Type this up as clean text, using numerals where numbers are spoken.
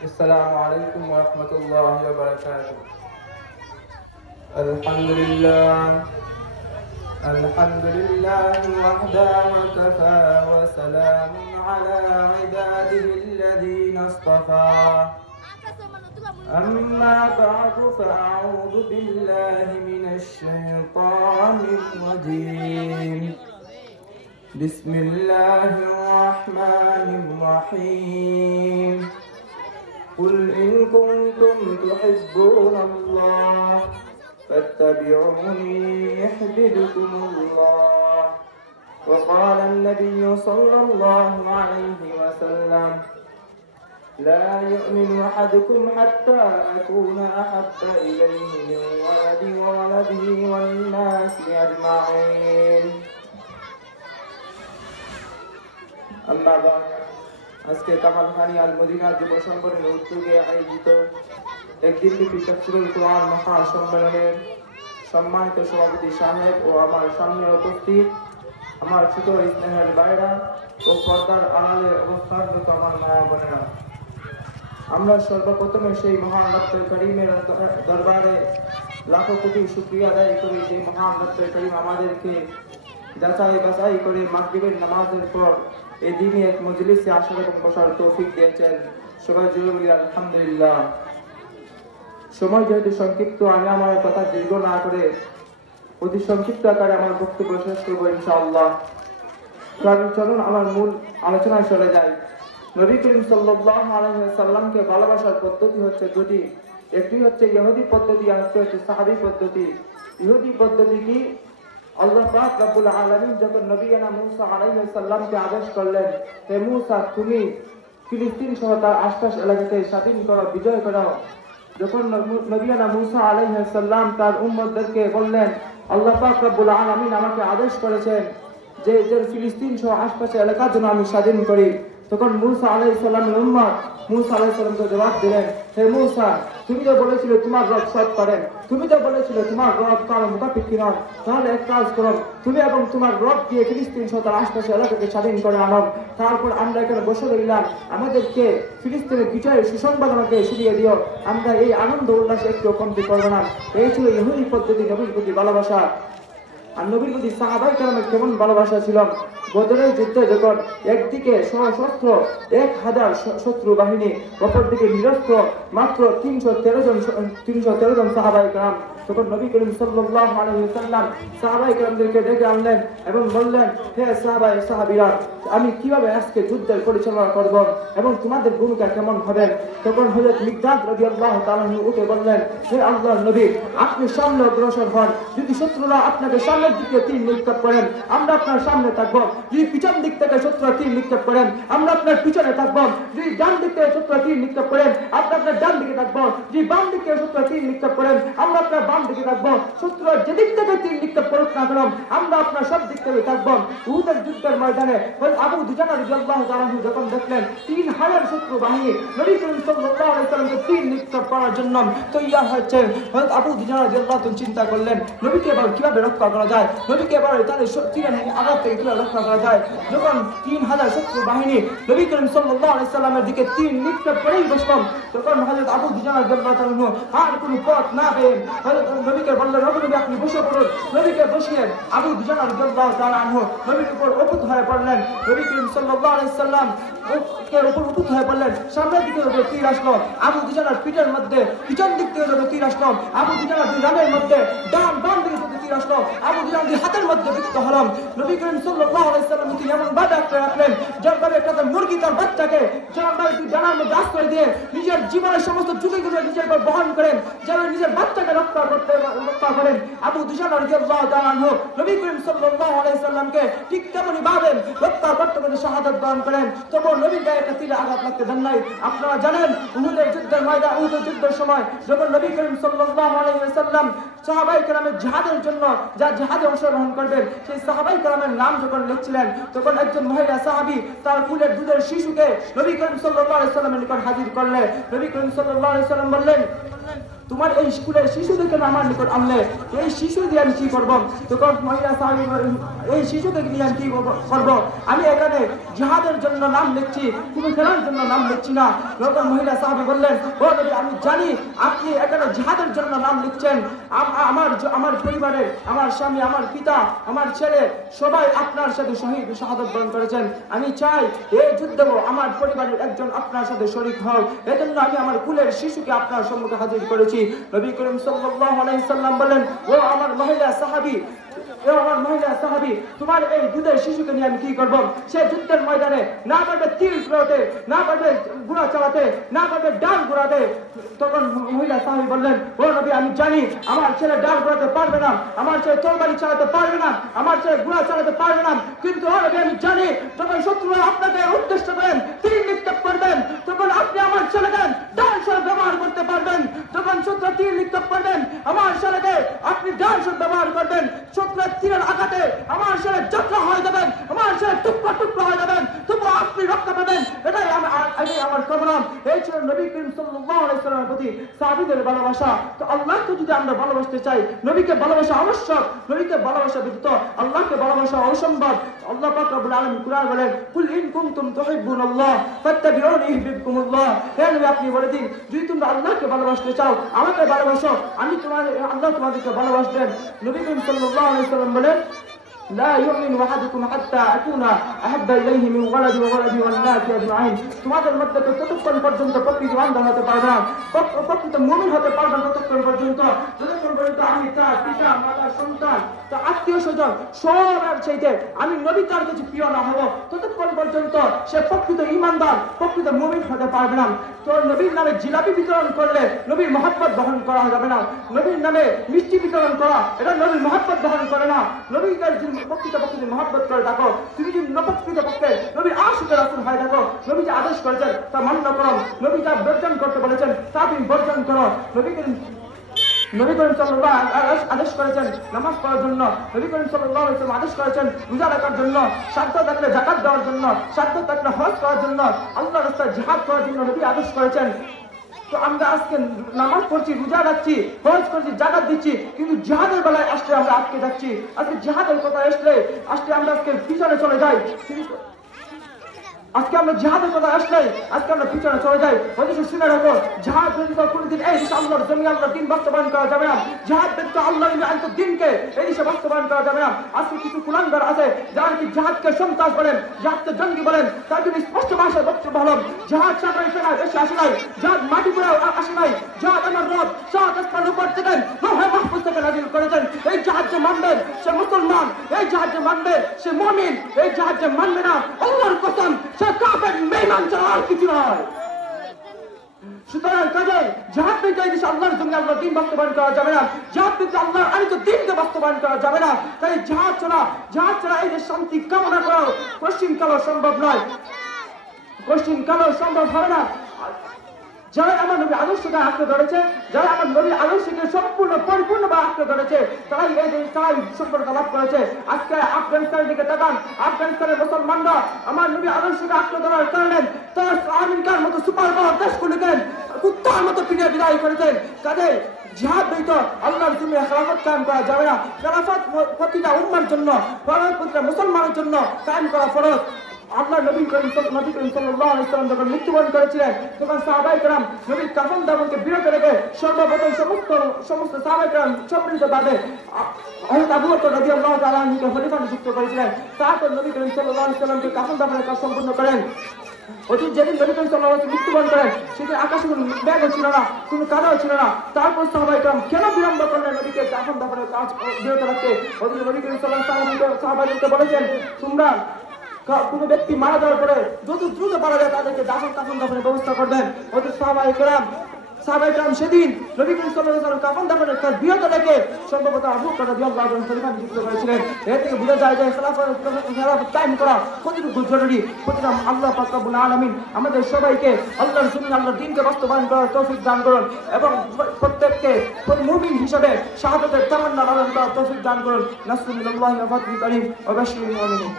السلام عليكم ورحمة الله وبركاته. الحمد لله وحده وكفى وسلام على عباده الذين اصطفى. أما بعد فأعوذ بالله من الشيطان الرجيم. بسم الله الرحمن الرحيم. قل إن كنتم تحبون الله فاتبعوني يحببكم الله. وقال النبي صلى الله عليه وسلم: لا يؤمن أحدكم حتى أكون أحب إليه من ولده والناس أجمعين. أما بعد, আজকে কামালখানি আল মদিনা যুব সংগঠনের উদ্যোগে আয়োজিত একদিনব্যাপী তাফসীরুল কোরআন মহাসম্মেলনের সম্মানিত সভাপতি সাহেব ও আমার সামনে উপস্থিত আমার ছোট স্নেহের ভাইরা ও পর্দার আড়ালে অবস্থানরত আমার মা বোনেরা, আমরা সর্বপ্রথমে সেই মহান রব্বুল করিমের দরবারে লাখো কোটি শুকরিয়া আদায় করি যে মহান রব্বুল করিম আমাদেরকে যাচাই বাছাই করে মাগরিবের নামাজের পর এই দিনই এক মজলিসে আসার এবং বসার তৌফিক দিয়েছেন। সবাই জোরে বলি আলহামদুলিল্লাহ। সময় যেহেতু সংক্ষিপ্ত, আমি আমার কথা দীর্ঘ না করে অতি সংক্ষিপ্ত আকারে আমার বক্তব্য শেষ করবো ইনশাআল্লাহ। চলুন আমার মূল আলোচনায় চলে যাই। নবী করিম সাল্লাল্লাহু আলাইহি ওয়াসাল্লামকে ভালোবাসার পদ্ধতি হচ্ছে দুটি। একটি হচ্ছে ইহুদি পদ্ধতি, আর একটি হচ্ছে সাহাবী পদ্ধতি। ইহুদি পদ্ধতি কি? আল্লাহ পাক রব্বুল আলামিন যখন নবিয়ানা মূসা আলাইহিস সালামকে আদেশ করলেন, হে মূসা, তুমি ফিলিস্তিন সহ তার আশপাশ এলাকাকে স্বাধীন করো, বিজয় করো। যখন নবিয়ানা মূসা আলাইহিস সালাম তার উম্মতদেরকে বললেন, আল্লাহ পাক রব্বুল আলামিন আমাকে আদেশ করেছেন যে ফিলিস্তিন সহ আশপাশের এলাকার জন্য আমি স্বাধীন করি, তখন মূসা আলাইহিস সালামের উম্মত মূসা আলাইহিস সালামকে জবাব দিলেন, হে মূসা, তুমি তো বলেছিলে তোমার রব সব করেন, তুমি তো বলেছিলে তোমার রব কারো মুখাপেক্ষী নন, তাহলে এক কাজ করো, তুমি এবং তোমার রব দিয়ে ফিলিস্তিন সহ তার আশপাশের এলাকাকে স্বাধীন করে আনো, তারপর আমরা এখানে বসে রইলাম, আমাদেরকে ফিলিস্তিনের বিজয়ের সুসংবাদ আমাকে শুনিয়ে দিও, আমরা এই আনন্দ উল্লাসে একটু কমতি করবো না। এই ছিল ইহুদি পদ্ধতি, নবীর প্রতি ভালোবাসা। আর নবীর প্রতি সাহাবায়ে কেরামের কেমন ভালোবাসা ছিল? বদরের যুদ্ধে যখন একদিকে সশস্ত্র 1000 শত্রু বাহিনী, অপরদিকে নিরস্ত্র মাত্র 313 জন সাহাবায়ে কেরাম, তখন নবী করিম সাল্লাল্লাহু আলাইহি ওয়াসাল্লাম সাহাবায়ে কেরামদেরকে ডেকে আনলেন এবং বললেন, হে সাহাবীরা, আমি কিভাবে আজকে যুদ্ধের পরিচালনা করব এবং তোমাদের ভূমিকা কেমন হবে? তখন হযরত মিকদাদ রাদিয়াল্লাহু তাআলা উঠে বললেন, হে আল্লাহর নবী, আপনি সামনে অগ্রসর হন, যদি শত্রুরা আপনাকে সামনের দিকে তীর নিক্ষেপ করেন আমরা আপনার সামনে থাকবো, যদি পিছন দিক থেকে শত্রুরা তীর নিক্ষেপ করেন আমরা আপনার পিছনে থাকবো, যদি ডান দিক থেকে শত্রুরা তীর নিক্ষেপ করেন আমরা আপনার ডান দিকে থাকবো, যদি বাম দিক থেকে শত্রুরা তীর নিক্ষেপ করেন আমরা আপনার বাম দিকে থাকবো, শত্রুরা যেদিক থেকে তীর নিক্ষেপ করুক না কেন আমরা আপনার সব দিক থেকে থাকবো। উহুদের যুদ্ধের ময়দানে আবু দুজানা রাদিয়াল্লাহু তাআলা যখন দেখলেন 3000 শত্রু বাহিনী নবী করিম সাল্লাল্লাহু আলাইহি ওয়াসাল্লামকে তীর নিক্ষেপ করার জন্য তৈয়ার হয়েছে, আবু দুজানা রাদিয়াল্লাহু তাআলা চিন্তা করলেন, নবীকে এবার কিভাবে রক্ষা করা যায়, নবীকে এবার তাদের তীরের আঘাত থেকে কিভাবে রক্ষা করা যায়। যখন 3000 শত্রু বাহিনী নবী করিম সাল্লাল্লাহু আলাইহি ওয়াসাল্লামের দিকে তীর নিক্ষেপ করেই বসল, তখন হযরত আবু দুজানা রাদিয়াল্লাহু তাআলা আর কোনো পথ না পেয়ে নবীকে বললেন, নবী আপনি বসে পড়ুন। নবীকে বসিয়ে আবু দুজানা রাদিয়াল্লাহু তাআলা নবীর উপর উপস্থিত হয়ে পড়লেন। নবী করিম সাল্লাল্লাহু আলাইহি ওয়াসাল্লাম এর উপর উপস্থিত হয়ে পড়লেন। সামনের দিকে তীর আসলো আবু দুজানার পিঠের মধ্যে, পিছন দিক থেকে তীর আসলো আবু দুজানার দুই রানের মধ্যে, বাম দিকে তীর আসলো আবু দুজানার দুই হাতের মধ্যে বিদ্ধ হলাম। নবী করিম সাল্লাল্লাহু আলাইহি ওয়াসাল্লাম তিনি এমন ভাবে আঁকড়ে রাখলেন যেভাবে একটা মুরগি তার বাচ্চাকে যেভাবে ডানার মধ্যে আশ্রয় দিয়ে নিজের জীবনের সমস্ত ঝুঁকিগুলো নিজের উপর বহন করেন, যেভাবে নিজের বাচ্চাকে রক্ষা করেন আবু দুজানা রাদিয়াল্লাহু তাআলা নবী করিম সাল্লাল্লাহু আলাইহি ওয়াসাল্লামকে ঠিক তেমনি ভাবে রক্ষা করতে করতে শাহাদাত দান করেন। তখন নবীর গায়ে একটা তীরে আঘাত লাগতে দেন নাই। আপনারা জানেন উহুদের যুদ্ধের ময়দানে, উহুদের যুদ্ধের সময় যখন নবী করিম সাল্লাল্লাহু আলাইহি ওয়াসাল্লাম সাহাবায়ে কেরামের জিহাদের জন্য যা জিহাদে অংশগ্রহণ করবেন সেই সাহাবায়ে কেরামের নাম যখন লিখছিলেন, তখন একজন মহিলা সাহাবী তার কুলের দুধের শিশুকে নবী করিম সাল্লাল্লাহু আলাইহি ওয়াসাল্লামের নিকট হাজির করলেন। নবী করিম সাল্লাল্লাহু আলাইহি ওয়াসাল্লাম বললেন, তোমার এই স্কুলের শিশুদেরকে আমার নিকট আনলে এই শিশু দিয়ে আমি কি করবো? তখন মহিলা সাহাবী এই শিশুদেরকে নিয়ে আমি কি করবো? আমি এখানে জিহাদের জন্য নাম লিখছি, তুমি খেলার জন্য নাম লিখছি না। তখন মহিলা সাহাবী বললেন, ও নবী, আমি জানি আপনি এখানে জিহাদের জন্য নাম লিখছেন। আমার পরিবারের, আমার স্বামী, আমার পিতা, আমার ছেলে সবাই আপনার সাথে শহীদ শাহাদাত বরণ করেছেন। আমি চাই এই যুদ্ধে আমার পরিবারের একজন আপনার সাথে শরীক হও। এজন্য আমি আমার কুলের শিশুকে আপনার সম্মুখে হাজির করেছি। নবী করিম সাল্লাল্লাহু আলাইহি সাল্লাম বলেন, ও আমার মহিলা সাহাবী, তোমার এই দুধের শিশুকে নিয়ে আমি কি করবো? সে যুদ্ধের ময়দানে না পারবে তীর ঘুরাতে, না পারবে ঘোড়া চালাতে, না পারবে ডাল ঘুরাতে। তখন মহিলা সাহাবী বললেন, ও নবী, আমি জানি আমার ছেলে ডাল ঘুরাতে পারবে না, আমার ছেলে তরবারি চালাতে পারবে না, আমার ছেলে ঘোড়া চালাতে পারবে না, কিন্তু ও নবী, আমি জানি যখন শত্রুরা আপনাকে উদ্দেশ্য করেন, তীর নিক্ষেপ করবেন, তখন আপনি আমার ছেলেকে ডাল সর ব্যবহার করতে পারবেন। যখন শত্রু তীর নিক্ষেপ করবেন, আমার ছেলেকে আপনি ডাল সর ব্যবহার করবেন। শত্রু তীরের আঘাতে আমার ছেলে যাত্রা হয়ে যাবেন, আমার ছেলে টুকরা টুকরা হয়ে যাবেন, তবু আপনি রক্ষা পাবেন। এটাই আমার কামনা। এই ছিল নবী করিম সাল্লাল্লাহু আলাইহি ওয়াসাল্লামের প্রতি সাহাবীদের ভালোবাসা। তো আল্লাহকে যদি আমরা ভালোবাসতে চাই, নবীকে ভালোবাসা আবশ্যক। নবীকে ভালোবাসা ব্যতীত আল্লাহকে ভালোবাসা অসম্ভব। আল্লাহ পাক রব্বুল আলামিন কুরআন বলেন, কুল ইন কুনতুম তুহিব্বুনাল্লাহ ফাত্তাবিউনি ইউহিব্বুকুমুল্লাহ। হে নবী, আপনি বলে দিন, যদি তোমরা আল্লাহকে ভালোবাসতে চাও, আমাকে ভালোবাসো, আল্লাহ তোমাদেরকে ভালোবাসবেন। নবী করিম সাল্লাল্লাহু আলাইহি ওয়াসাল্লাম বলেন, لا يؤمن أحدكم حتى أكون أحب إليه من ولدي وولدي والناس أجمعين। তোমাদের মধ্যে ততক্ষণ পর্যন্ত প্রকৃত বান্ধব হতে পারবে না, প্রকৃত মুমিন হতে পারবে না ততক্ষণ পর্যন্ত যতক্ষণ পর্যন্ত আমি তার পিতা, মাতা, সন্তান, তার আত্মীয় স্বজন সবার চাইতে আমি নবী তার কাছে প্রিয় না হবো, ততক্ষণ পর্যন্ত সে প্রকৃত ঈমানদার, প্রকৃত মুমিন হতে পারবে না। তো নবীর নামে জিলাপি বিতরণ করলে নবীর মহব্বত বহন করা যাবে না। নবীর নামে মিষ্টি বিতরণ করা, এটা নবীর মহব্বত বহন করে না। নবীর প্রকৃত পক্ষে মহব্বত করে থাকো, তুমি যদি প্রকৃত পক্ষে নবীর আশিকের রাসূল হয়ে থাকো, নবী যে আদেশ করেছেন তা মান্য করো, নবী যা বর্জন করতে বলেছেন তা তুমি বর্জন করো। নবী করিম সাল্লাল্লাহু আলাইহি আদেশ করেছেন নামাজ পড়ার জন্য, নবী করিম সাল্লাল্লাহু আলাইহি ওয়াসাল্লাম আদেশ করেছেন রোজা রাখার জন্য, সাধ্য থাকলে যাকাত দেওয়ার জন্য, সাধ্য থাকলে হজ করার জন্য, আল্লাহর রাস্তায় জিহাদ করার জন্য নবী আদেশ করেছেন। তো আমরা আজকে নামাজ পড়ছি, রোজা রাখছি, হজ করছি, যাকাত দিচ্ছি, কিন্তু জিহাদের বেলায় আসলে আমরা আটকে যাচ্ছি। আজকে জিহাদের কথা আসলে আমরা আজকে পিছনে চলে যাই। আজকে আমরা জিহাদের কথা আসলে আজকে আমরা পিছনে চলে যাই। অথচ শুনে রাখো, জিহাদ ব্যতীত কোনদিন এই দেশে আল্লাহর জমি, আল্লাহর দিন বাস্তবায়ন করা যাবে না। জিহাদ ব্যতীত আল্লাহর আন্তর দিনকে এই দেশে বাস্তবায়ন করা যাবে না। আজকে কিছু কুলাঙ্গার আছে যারা কি জিহাদকে সন্ত্রাস বলেন, জিহাদকে জঙ্গি বলেন, তার জন্য স্পষ্ট ভাষায় বক্তব্য হলো, জিহাদ সাগরে সেনা দেশে আসে নাই, জিহাদ মাটি পড়ে আসে নাই, জিহাদ আমার রব সাত আসমান উপর থেকে লৌহে মাহফুজ থেকে নাযিল করেছেন। এই জিহাদ যে মানবে সে মুসলমান, এই জিহাদ যে মানবে সে মুমিন, এই জিহাদ যে মানবে না আল্লাহর কসম সে কাফের, বেঈমান ছাড়া আর কিছু নয়। সুতরাং কাজে জিহাদ ব্যতীত এই দেশে আল্লাহর জন্য আল্লাহর দিন বাস্তবায়ন করা যাবে না, জিহাদ ব্যতীত আল্লাহর আনিত দিনকে বাস্তবায়ন করা যাবে না। তাই জিহাদ ছাড়া এই দেশ শান্তি কামনা করা কোশ্চিন কালো সম্ভব নয়, কোশ্চিন কালো সম্ভব হবে না। যারা আমার নবী আদর্শকে আঁকড়ে ধরেছে, যারা আমার নবী আদর্শকে সম্পূর্ণ পরিপূর্ণভাবে আঁকড়ে ধরেছে, তারাই এই দেশ, তারাই সফলতা লাভ করেছে। আজকে আফগানিস্তানের দিকে তাকান, আফগানিস্তানের মুসলমানরা আমার নবী আদর্শকে আঁকড়ে ধরার কারণে তারা আমেরিকার মতো সুপার পাওয়ার দেশগুলিকে কুত্তার মতো পিঠে বিদায় করেছেন। কাজে জিহাদ ব্যতীত আল্লাহর জমিনে খেলাফত কায়েম করা যাবে না। খেলাফত প্রতিটা উম্মার জন্য, প্রতিটা মুসলমানের জন্য কায়েম করা ফরজ। আপনার নবী করিম সাল্লাল্লাহু আলাইহি ওয়াসাল্লাম যখন মৃত্যুবরণ করেছিলেন, তখন সাহাবায়ে কেরাম নবীর কাফন দাফনকে বিরত রেখে সর্বপ্রথম সমস্ত সাহাবায়ে কেরাম সম্মিলিতভাবে হযরত আবু বকর রাদিয়াল্লাহু তাআলা আনহুকে খলিফা নিযুক্ত করেছিলেন। তারপর নবী করিম সাল্লাল্লাহু আলাইহি ওয়াসাল্লামকে কাফন দাফনের কাজ সম্পন্ন করেন। অতীত যেদিন নবী করিম সাল্লাল্লাহু আলাইহি ওয়াসাল্লাম মৃত্যুবরণ করেন, সেদিন আকাশে কোনো মেঘও ছিল না, কোনো কাদাও ছিল না। তারপর সাহাবায়ে কেরাম কেন বিলম্ব করলেন নবীকে কাফন দাফনের কাজ বিরত রাখতে? অতীত নবী করিম সাল্লাল্লাহু আলাইহি ওয়াসাল্লাম সাহাবাদেরকে বলেছেন, তোমরা কোন ব্যক্তি মারা যাওয়ার পরে যত দ্রুত পারা যায় তাদেরকে কাফন দাফনের ব্যবস্থা করবেন। অথচ সাহাবায়ে কেরাম সেদিন নবী করিম সাল্লাল্লাহু আলাইহি ওয়াসাল্লাম কাফন দাফনের কাজ বিরত রেখে সম্ভবত আবু বকর রাদিয়াল্লাহু আনহু খলিফা নিযুক্ত করেছিলেন। এর থেকে বোঝা যায় যে খেলাফত কায়েম করা কতটুকু জরুরি। প্রতিটা আল্লাহ পাক রব্বুল আলামিন আমাদের সবাইকে আল্লাহর জমিনে আল্লাহর দ্বীনকে বাস্তবায়ন করার তৌফিক দান করুন এবং প্রত্যেককে মুমিন হিসেবে শাহাদাতের তামান্না লালন করার তৌফিক দান করুন। নাসরুল্লাহি ওয়া ফাতহুল করিম ওয়া বাশশিরিল মুমিনিন।